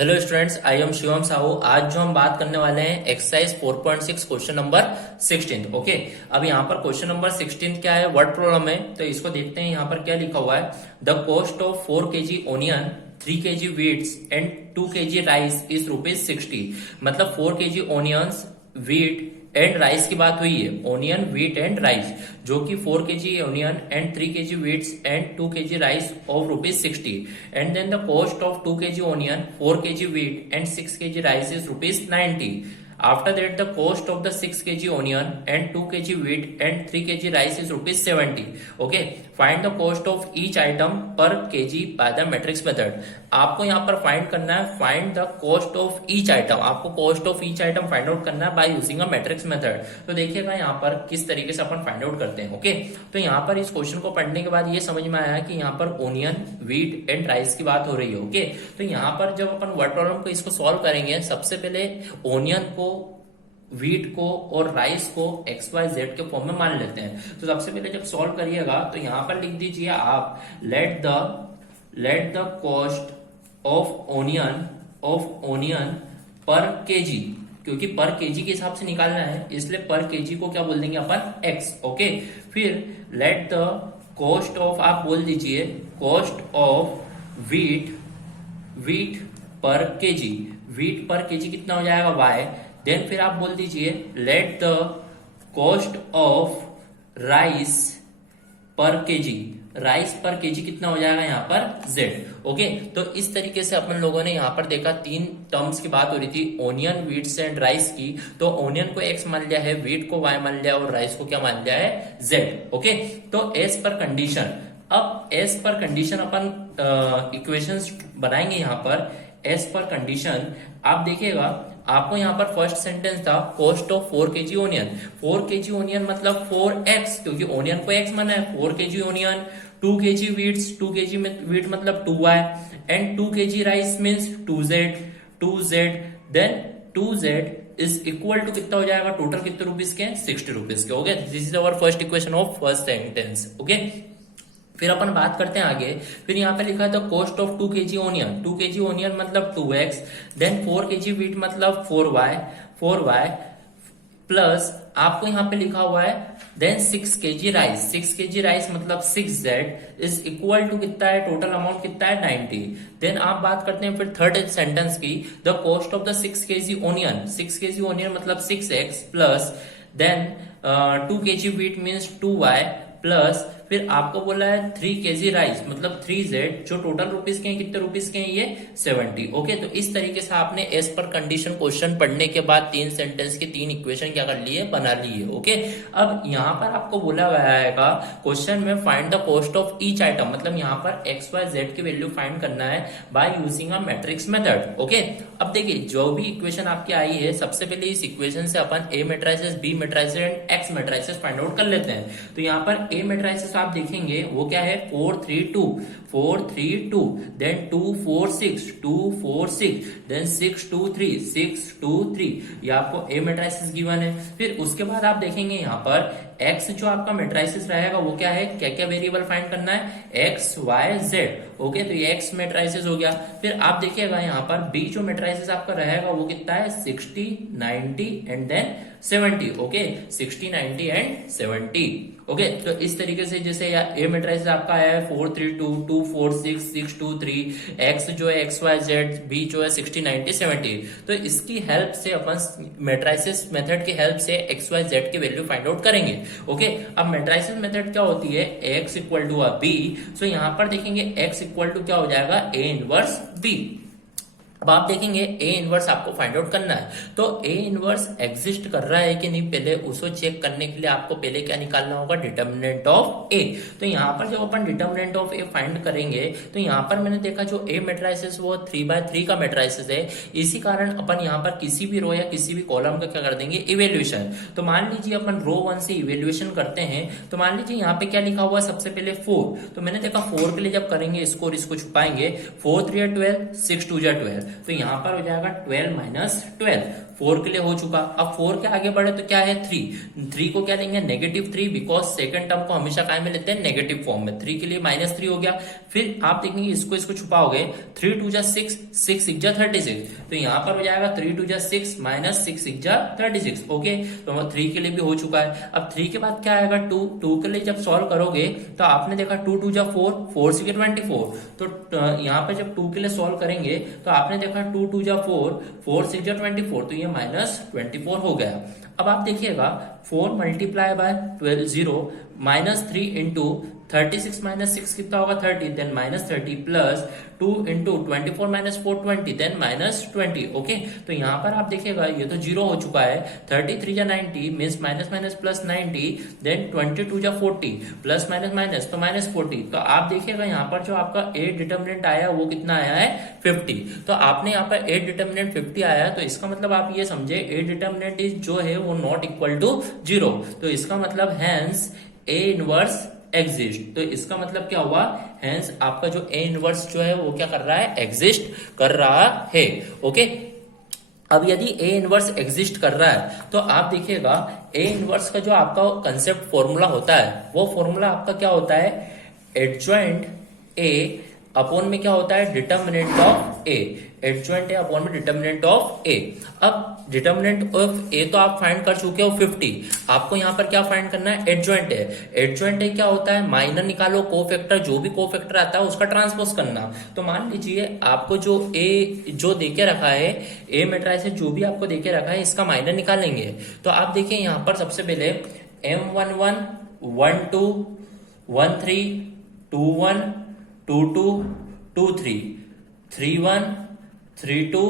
Hello students, I am Shivam Sahu. आज जो हम बात करने वाले हैं एक्सरसाइज 4.6 क्वेश्चन नंबर 16। ओके, अब यहाँ पर क्वेश्चन नंबर 16 क्या है, वर्ड प्रॉब्लम है। तो इसको देखते हैं। यहाँ पर क्या लिखा हुआ है, the cost of 4 kg onion, 3 kg wheats and 2 kg rice is ₹60। मतलब 4 kg onions, wheat and rice की बात हुई है। ओनियन, वीट एंड राइस, जो कि 4 kg onion and 3 kg wheats and 2 kg rice of ₹60। And then the cost of 2 kg onion, 4 kg wheat and 6 kg rice is ₹90। After that, the cost of the 6 kg onion and 2 kg wheat and 3 kg rice is ₹70. Okay, find the cost of each item per kg by the matrix method. आपको यहाँ पर find करना है, find the cost of each item. आपको cost of each item find out करना है by using a matrix method. तो देखिएगा यहाँ पर किस तरीके से अपन फाइंड आउट करते हैं। ओके, तो यहाँ पर इस क्वेश्चन को पढ़ने के बाद ये समझ में आया कि यहाँ पर ओनियन, वीट एंड राइस की बात हो रही है। ओके, तो यहाँ पर जब अपन वर्ड प्रॉब्लम को इसको सॉल्व करेंगे, सबसे पहले ओनियन को, वीट को और राइस को XYZ के फॉर्म में मान लेते हैं। तो सबसे पहले जब सॉल्व करिएगा तो यहां पर लिख दीजिए आप, let the cost of onion पर केजी, क्योंकि पर केजी के हिसाब से निकालना है, इसलिए पर केजी को क्या बोल देंगे अपन, X। ओके, फिर लेट द कॉस्ट ऑफ, आप बोल दीजिए कॉस्ट ऑफ वीट पर केजी। वीट पर केजी कितना हो जाएगा, Y। देन फिर आप बोल दीजिए let the cost of rice पर केजी। राइस पर केजी कितना हो जाएगा यहाँ पर, Z। ओके, तो इस तरीके से अपन लोगों ने यहाँ पर देखा, तीन टर्म्स की बात हो रही थी, ओनियन, वीट्स एंड राइस की। तो ओनियन को X मान लिया है, वीट को Y मान लिया और राइस को क्या मान लिया है, Z। ओके, तो एज पर कंडीशन, अब एज पर कंडीशन अपन इक्वेशंस बनाएंगे यहाँ पर। एज पर कंडीशन आप देखिएगा, आपको यहाँ पर फर्स्ट सेंटेंस था cost of 4 kg onion. 4 kg onion मतलब 4x, क्योंकि ओनियन को x माना है। 4 kg onion, 2 kg wheats, 2 kg wheat मतलब 2y and 2 kg rice means 2z। Then 2z is equal to कितना हो जाएगा, टोटल कितने रुपीज के, 60 रुपीज के। Okay, this is our first equation of first sentence. Okay, फिर अपन बात करते हैं आगे। फिर यहाँ पे लिखा है the cost of 2 kg onion. 2 kg onion मतलब 2x, देन 4 kg वीट मतलब 4y प्लस आपको यहाँ पे लिखा हुआ है then 6 kg rice. 6 kg rice मतलब 6z इज इक्वल टू कितना है, टोटल अमाउंट कितना है, 90। देन आप बात करते हैं फिर थर्ड सेंटेंस की, the cost of the 6 kg onion. 6 kg onion मतलब 6x plus then 2 kg wheat means 2y plus फिर आपको बोला है 3 kg राइस मतलब 3z, जो टोटल रुपीज के हैं, कितने रुपीज के हैं ये, 70। ओके, तो इस तरीके से आपने एज पर कंडीशन क्वेश्चन पढ़ने के बाद 3 सेंटेंस के 3 इक्वेशन क्या कर लिए, बना लिए। ओके, अब यहाँ पर आपको बोला गया है क्वेश्चन में find the cost of each item, मतलब यहाँ पर XYZ की वैल्यू फाइंड करना है by using a matrix method. Okay, अब देखिए जो भी इक्वेशन आपकी आई है, सबसे पहले इस इक्वेशन से अपन A matrices, B matrices and X matrices find out कर लेते हैं। तो यहाँ पर A मैट्रिसेस आप देखेंगे वो क्या है, 4 3 2, देन 2 4 6, देन 6 2 3, ये आपको A मैट्रिसेस गिवन है। फिर उसके बाद आप देखेंगे यहाँ पर X जो आपका मैट्रिसेस रहेगा वो क्या है, क्या क्या वेरिएबल फाइंड करना है, X Y Z। ओके, तो ये X मैट्रिसेस हो गया। फिर आप देखिएगा यहाँ पर B जो मैट्रिसेस आपका रहेगा वो कितना है, 60 90 and then 70। Okay, 60 90 and 70। Okay, तो इस तरीके से जैसे ए मैट्रिक्स आपका है 4 3 2, 2 4 6, 6 2 3, एक्स जो है XYZ, बी जो है 60 90 70। तो इसकी हेल्प से अपन मैट्रिसेस मेथड की हेल्प से XYZ की वैल्यू फाइंड आउट करेंगे। ओके, अब मैट्रिसेस मेथड क्या होती है, x इक्वल टू बी। सो यहाँ पर देखेंगे x इक्वल टू क्या हो जाएगा, A इनवर्स B। अब आप देखेंगे A इनवर्स आपको फाइंड आउट करना है। तो A इनवर्स एग्जिस्ट कर रहा है कि नहीं, पहले उसको चेक करने के लिए आपको पहले क्या निकालना होगा, डिटर्मिनेंट ऑफ A। तो यहाँ पर जब अपन डिटर्मिनेंट ऑफ A फाइंड करेंगे तो यहाँ पर मैंने देखा जो A मैट्रिसेस वो 3x3 का मैट्रिसेस है। इसी कारण अपन यहाँ पर किसी भी रो या किसी भी कॉलम का क्या कर देंगे, इवेल्यूएशन। तो मान लीजिए अपन रो 1 से इवेल्यूएशन करते हैं, तो मान लीजिए यहाँ पे क्या लिखा हुआ है, सबसे पहले 4। तो मैंने देखा 4 के लिए जब करेंगे इसको और इसको छुपाएंगे, 4 3 12, 6 2 12। तो यहाँ पर हो जाएगा 12 माइनस 12, 4 के लिए हो चुका। अब 4 के आगे बढ़े तो क्या है 3 को क्या लेंगे -3, बिकॉज सेकंड टर्म को हमेशा काय में लेते हैं नेगेटिव फॉर्म में। 3 के लिए -3 हो गया। फिर आप देखेंगे इसको छुपाओगे, 3 2 जा 6, 6 6 जा 36, तो यहाँ पर हो जाएगा 3 2 जा 6 माइनस 6 6 जा 36। ओके, तो 3 के लिए भी हो चुका है। अब 3 के बाद क्या आएगा 2, 2 के लिए जब सॉल्व करोगे तो आपने देखा 2 2 जा 4, 4 6 24, तो यहाँ पे जब 2 के लिए सॉल्व करेंगे तो आपने देखा 2 2 जा 4, 4 6 जा 24, तो ये -24 हो गया। अब आप देखिएगा 4 मल्टीप्लाई बाय 12 0 -3 इंटू 36 माइनस 6 कितना होगा 30, then -30 plus 2 into 24 minus 4 20, then -20। Okay, तो यहाँ पर आप देखिएगा ये तो 0 हो चुका है। 33 जा 90 means minus minus plus 90, then 22 जा 40 प्लस माइनस माइनस तो -40। तो आप देखिएगा यहाँ पर जो आपका ए डिटर्मिनेंट आया वो कितना आया है 50। तो आपने यहाँ पर ए डिटर्मिनेंट 50 आया, तो इसका मतलब आप ये समझे ए डिटर्मिनेंट इज जो है वो नॉट इक्वल टू 0। तो इसका मतलब हैंस ए इनवर्स एग्जिस्ट। तो इसका मतलब क्या हुआ, हेंस आपका जो ए इनवर्स जो है वो क्या कर रहा है, एग्जिस्ट कर रहा है। ओके, अब यदि ए इनवर्स एग्जिस्ट कर रहा है तो आप देखिएगा ए इनवर्स का जो आपका कंसेप्ट फॉर्मूला होता है वो फॉर्मूला आपका क्या होता है, एडजॉइंट ए अपॉन में क्या होता है, determinant of A. Adjoint A upon में डिटर्मिनेंट ऑफ ए। अब डिटर्मिनेंट ऑफ ए तो आप फाइंड कर चुके हो 50, आपको यहाँ पर क्या फाइंड करना है, एडजॉइंट ए। एडजॉइंट ए क्या होता है, माइनर निकालो, कोफैक्टर जो भी कोफैक्टर आता है उसका ट्रांसपोज करना। तो मान लीजिए आपको जो ए जो देके रखा है, ए मैट्रिक्स जो भी आपको देके रखा है इसका माइनर निकालेंगे। तो आप देखिए यहाँ पर सबसे पहले M11 1 2 1 3 2 1 2 2 2 3 3 1 3 2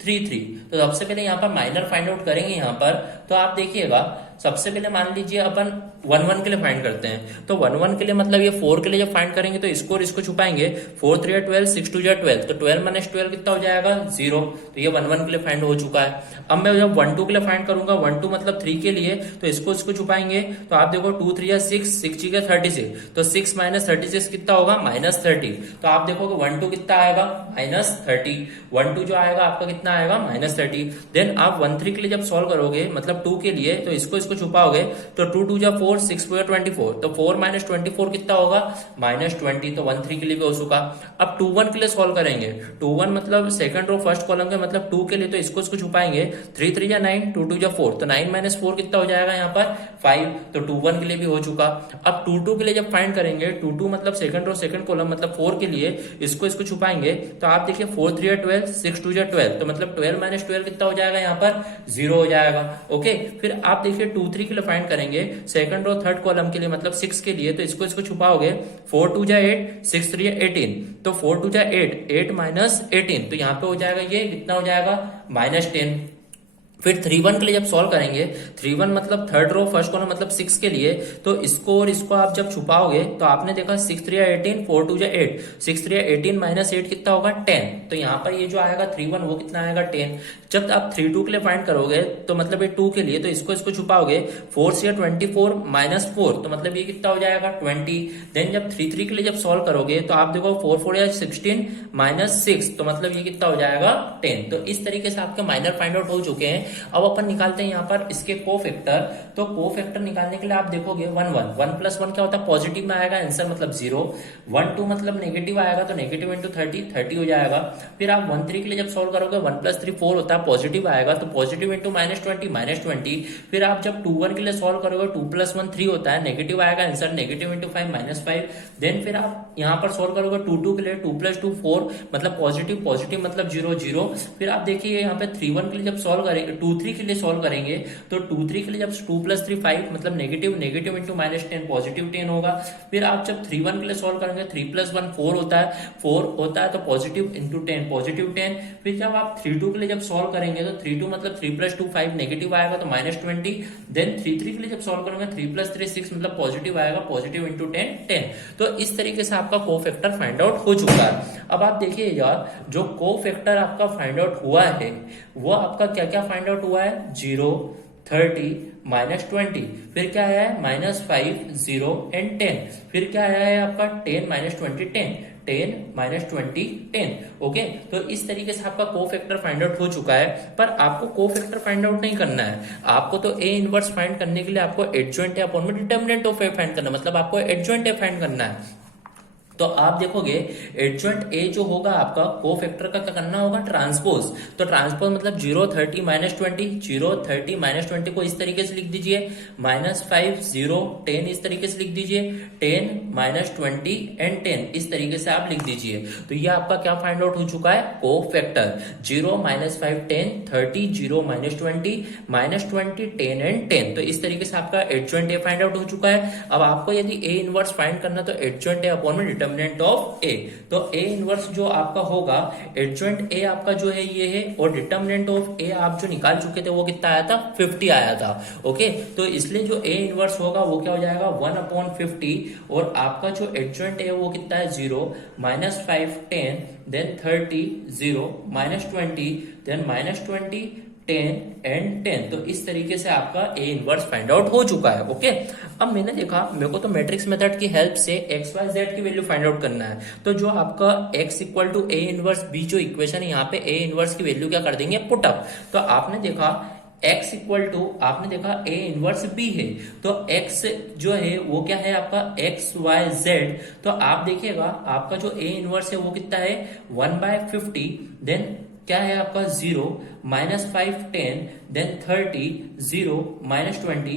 3 3। तो सबसे पहले यहाँ पर माइनर फाइंड आउट करेंगे। यहाँ पर तो आप देखिएगा सबसे पहले मान लीजिए अपन 1 1 के लिए फाइंड करते हैं। तो 1 1 के लिए मतलब ये 4 के लिए जब फाइंड करेंगे तो इसको और इसको छुपाएंगे, 4 3 या 12, 6 2 या 12, तो 12 माइनस 12 कितना हो जाएगा 0। तो ये 1 1 के लिए फाइंड हो चुका है। अब मैं जब 1 2 के लिए फाइंड करूंगा, 1 2 मतलब 3 के लिए, तो इसको छुपाएंगे। तो आप देखो 2 3 या 6, 6 6 36, तो 6 माइनस 36 कितना होगा -30। तो आप देखोगे 1 2 कितना आएगा -30, 1 2 जो आएगा आपका कितना आएगा -30। देन आप 1 3 के लिए जब सॉल्व करोगे मतलब 2 के लिए, तो इसको छुपाओगे तो 2 2 जा 4, 6 4 24, तो 4 माइनस 24 कितना होगा -20। तो 1 3 के लिए भी हो चुका। अब 2 1 के लिए सॉल्व करेंगे। 2 1 मतलब सेकंड रो फर्स्ट कॉलम के मतलब 2 के लिए, तो इसको छुपाएंगे। 3 3 जा 9, 2 2 जा 4, तो 9 माइनस 4 कितना हो जाएगा यहाँ पर 5। तो 2 1 के लिए भी हो चुका। अब 2 2 के लिए जब फाइंड करेंगे, 2 2 मतलब सेकंड रो सेकंड कॉलम मतलब 4 के लिए, इसको छुपाएंगे। तो आप देखिए 4 3 या 12, 6 2 या 12, तो मतलब 12 माइनस 12 कितना हो जाएगा यहाँ पर 0 हो जाएगा। ओके, फिर आप देखिए 2 3 के लिए फाइंड करेंगे सेकंड रो थर्ड कॉलम के लिए मतलब 6 के लिए, तो इसको छुपाओगे। 4 2 जा 8, 6 3 या 18, तो 4 2 जा 8, 8 माइनस 18, तो यहाँ पे हो जाएगा ये कितना हो जाएगा -10। फिर 3 1 के लिए जब सॉल्व करेंगे, 3 1 मतलब थर्ड रो फर्स्ट कॉलम मतलब 6 के लिए, तो इसको और इसको आप जब छुपाओगे तो आपने देखा 6 3 या 18, 4 2 जा 8, 6 3 या 18 माइनस 8 कितना होगा 10। तो यहाँ पर ये जो आएगा 3 1 वो कितना आएगा 10। जब आप 3 2 के लिए फाइंड करोगे तो मतलब ये 2 के लिए, तो इसको छुपाओगे। 4 से 24 माइनस 4, तो मतलब ये कितना हो जाएगा 20। देन जब 3 3 के लिए जब सॉल्व करोगे तो आप देखो 4 4 या 16 माइनस 6, तो मतलब ये कितना हो जाएगा 10। तो इस तरीके से आपके माइनर फाइंड आउट हो चुके हैं। अब अपन निकालते हैं यहाँ पर इसके कोफैक्टर। तो कोफैक्टर निकालने के लिए आप देखोगे 1 1, 1 + 1 क्या होता है, पॉजिटिव में आएगा आंसर मतलब 0। 1 2 मतलब नेगेटिव आएगा, तो नेगेटिव इंटू 30, 30 हो जाएगा। फिर आप 1 3 के लिए जब सॉल्व करोगे 1 + 3 4 होता है, पॉजिटिव आएगा, तो पॉजिटिव इंटू -20, -20। फिर आप जब 2 1 के लिए सॉल्व करोगे 2 + 1 3 होता है, नेगेटिव आएगा आंसर, नेगेटिव इंटू 5, -5। देन फिर आप यहाँ पर सॉल्व करोगे 2 2 के लिए, 2 + 2 4 मतलब पॉजिटिव, पॉजिटिव मतलब 0 0। फिर आप देखिए यहाँ पे 3 1 के लिए जब सॉल्व करेंगे, 2 3 के लिए सॉल्व करेंगे, तो 2 3 के लिए जब 2 + 3 5 मतलब नेगेटिव, नेगेटिव इंटू -10 पॉजिटिव 10 होगा। फिर आप जब 3 1 के लिए सॉल्व करेंगे 3 + 1 4 होता है, 4 होता है, तो पॉजिटिव इंटू 10 पॉजिटिव 10। फिर जब आप 3 2 के लिए जब सॉल्व करेंगे तो 3 2 मतलब 3 + 2 5 नेगेटिव आएगा, तो -20। देन 3 3 के लिए जब सॉल्व करेंगे 3 + 3 6 मतलब पॉजिटिव आएगा, पॉजिटिव इंटू 10 10। तो इस तरीके से आपका कोफैक्टर फाइंड आउट हो चुका है। अब आप देखिए यार, जो कोफैक्टर आपका फाइंड आउट हुआ है वो आपका क्या क्या फाइंड आउट हुआ है, 0 30 -20, फिर क्या आया है -5 0 एंड 10, फिर क्या आया है आपका 10 -20 10, 10 माइनस 20 10। ओके, तो इस तरीके से आपका को फैक्टर फाइंड आउट हो चुका है। पर आपको को फैक्टर फाइंड आउट नहीं करना है, आपको तो ए इनवर्स फाइंड करने के लिए आपको एडजॉइंट ए अपॉन में डिटर्मिनेंट ऑफ ए फाइंड करना है, मतलब आपको एडजॉइंट ए फाइंड करना है। तो आप देखोगे एडजॉइंट ए जो होगा आपका को फैक्टर का क्या करना होगा, ट्रांसपोज। तो ट्रांसपोज मतलब 0 30 माइनस 20, 0 30 माइनस 20 को इस तरीके से लिख दीजिए, -5 0 10 इस तरीके से लिख दीजिए, 10 माइनस 20 एंड 10 इस तरीके से आप लिख दीजिए। तो ये आपका क्या फाइंड आउट हो चुका है, को फैक्टर। 0 -5 10 30 0 minus 20 10 and 10। तो इस तरीके से आपका एडजॉइंट ए फाइंड आउट हो चुका है। अब आपको यदि ए इनवर्स फाइंड करना तो एडजॉइंट ए अपॉन में डिटर्मिनेंट ऑफ ए। तो ए इनवर्स जो आपका होगा, एडजॉइंट ए आपका जो है ये है, और डिटर्मिनेंट ऑफ ए आप जो निकाल चुके थे वो कितना आया था, 50 आया था। ओके, तो इसलिए जो ए इनवर्स होगा वो क्या हो जाएगा, 1/50, और आपका जो एडजॉइंट है वो कितना है, 0 -5 10 देन 30 0 -20 देन -20 10 एंड 10। तो इस तरीके से आपका ए इनवर्स फाइंड आउट हो चुका है। ओके, अब मैंने देखा मेरे को तो मैट्रिक्स मेथड की हेल्प से एक्स वाई जेड की वैल्यू फाइंड आउट करना है। तो जो आपका x equal to A inverse B जो इक्वेशन है, यहाँ पे ए इनवर्स की वैल्यू क्या कर देंगे, पुट अप। तो आपने देखा x इक्वल टू, आपने देखा ए इनवर्स b है, तो x जो है वो क्या है आपका x y z। तो आप देखिएगा आपका जो ए इनवर्स है वो कितना है, 1/50 देन क्या है आपका 0 -5 10 देन 30 0 -20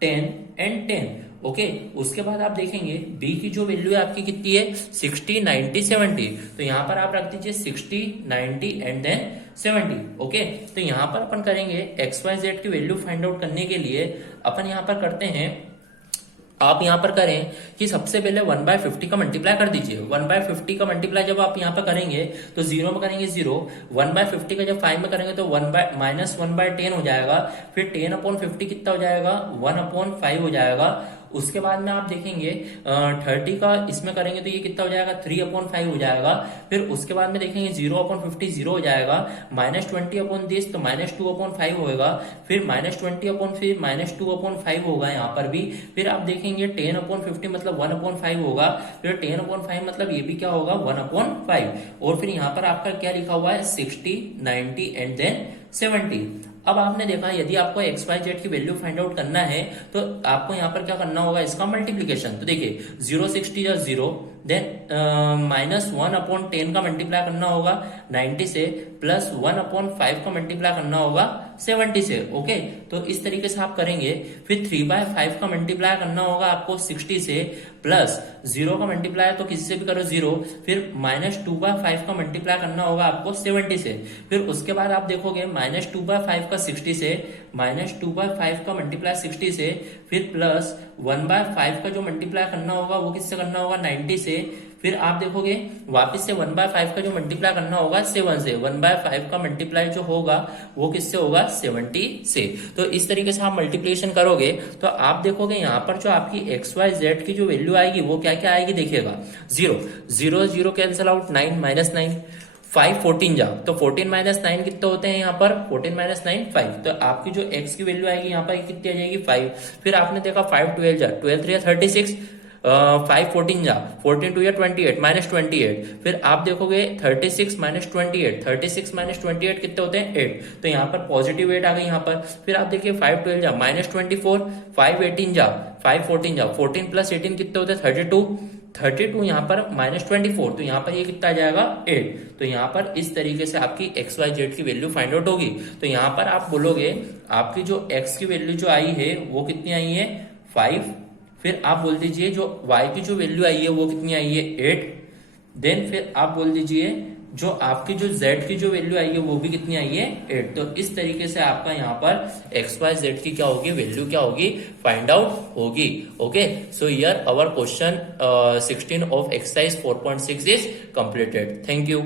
10 एंड 10। ओके, उसके बाद आप देखेंगे बी की जो वैल्यू है आपकी कितनी है, 60 90 70। तो यहां पर आप रख दीजिए 60 90 एंड देन 70। ओके, तो यहां पर अपन करेंगे एक्स वाई जेड की वैल्यू फाइंड आउट करने के लिए अपन यहां पर करते हैं, आप यहां पर करें कि सबसे पहले 1/50 का मल्टीप्लाई कर दीजिए। 1/50 का मल्टीप्लाई जब आप यहां पर करेंगे तो 0 में करेंगे 0, 1/50 का जब 5 में करेंगे तो -1/10 हो जाएगा, फिर 10/50 कितना हो जाएगा, 1/5 हो जाएगा। उसके बाद में आप देखेंगे 30 का इसमें करेंगे तो ये कितना हो जाएगा, 3/5 हो जाएगा। फिर उसके बाद में देखेंगे 0/50 0 हो जाएगा, -20/10 तो -2/5 होगा, फिर -20 फिर -2/5 होगा यहाँ पर भी। फिर आप देखेंगे 10/50 मतलब 1/5 होगा, फिर 10/5 मतलब ये भी क्या होगा, 1/5। और फिर यहाँ पर आपका क्या लिखा हुआ है, 60 90 एंड देन 70। अब आपने देखा यदि आपको एक्स वाई जेड की वैल्यू फाइंड आउट करना है तो आपको यहाँ पर क्या करना होगा, इसका मल्टीप्लीकेशन। तो देखिए 0 60 या 0 देन -1/10 का मल्टीप्लाई करना होगा 90 से, प्लस 1/5 का मल्टीप्लाई करना होगा 70 से। ओके, तो इस तरीके से आप करेंगे। फिर 3/5 का मल्टीप्लाई करना होगा आपको 60 से, प्लस 0 का मल्टीप्लाई तो किसी से भी करो 0, फिर -2/5 का मल्टीप्लाई करना होगा आपको 70 से। फिर उसके बाद आप देखोगे -2/5 का 60 से, -2/5 का मल्टीप्लाई 60 से, फिर प्लस 1/5 का जो मल्टीप्लाई करना होगा वो किससे करना होगा, 90 से। फिर आप देखोगे वापस से 1/5 का जो मल्टीप्लाई करना होगा 7 से, 1/5 का मल्टीप्लाई जो होगा वो किससे होगा, 70 से। तो इस तरीके से आप मल्टीप्लिकेशन करोगे तो आप देखोगे यहाँ पर जो आपकी एक्स वाई जेड की जो वैल्यू आएगी वो क्या क्या आएगी, देखिएगा 0 0 0 कैंसिल आउट, 9 -9 5 14 जा, तो 14 -9 कितने होते हैं यहाँ पर, 14 -9 5। तो आपकी जो x की वैल्यू आएगी यहाँ पर कितनी आ जाएगी, 5। फिर आपने देखा 5 12 जा, 12 3 36, 5 14 जा, 14 2 28 -28। फिर आप देखोगे 36 -28, 36 -28 कितने होते हैं, 8। तो यहाँ पर पॉजिटिव 8 आ गई यहाँ पर। फिर आप देखिए 5 12 जा, -24, 5 18 जा, 5 14 जा, 14 + 18 कितने होते हैं, 32 यहाँ पर -24, तो यहाँ पर ये कितना आ जाएगा, 8। तो यहाँ पर इस तरीके से आपकी एक्स वाई जेड की वैल्यू फाइंड आउट होगी। तो यहाँ पर आप बोलोगे आपकी जो एक्स की वैल्यू जो आई है वो कितनी आई है, 5। फिर आप बोल दीजिए जो y की जो वैल्यू आई है वो कितनी आई है, 8। देन फिर आप बोल दीजिए जो आपकी जो z की जो वैल्यू आई है वो भी कितनी आई है, 8। तो इस तरीके से आपका यहाँ पर एक्स वाई जेड की क्या होगी, वैल्यू क्या होगी, फाइंड आउट होगी। Okay, so here our question 16 of exercise 4.6 is completed. Thank you.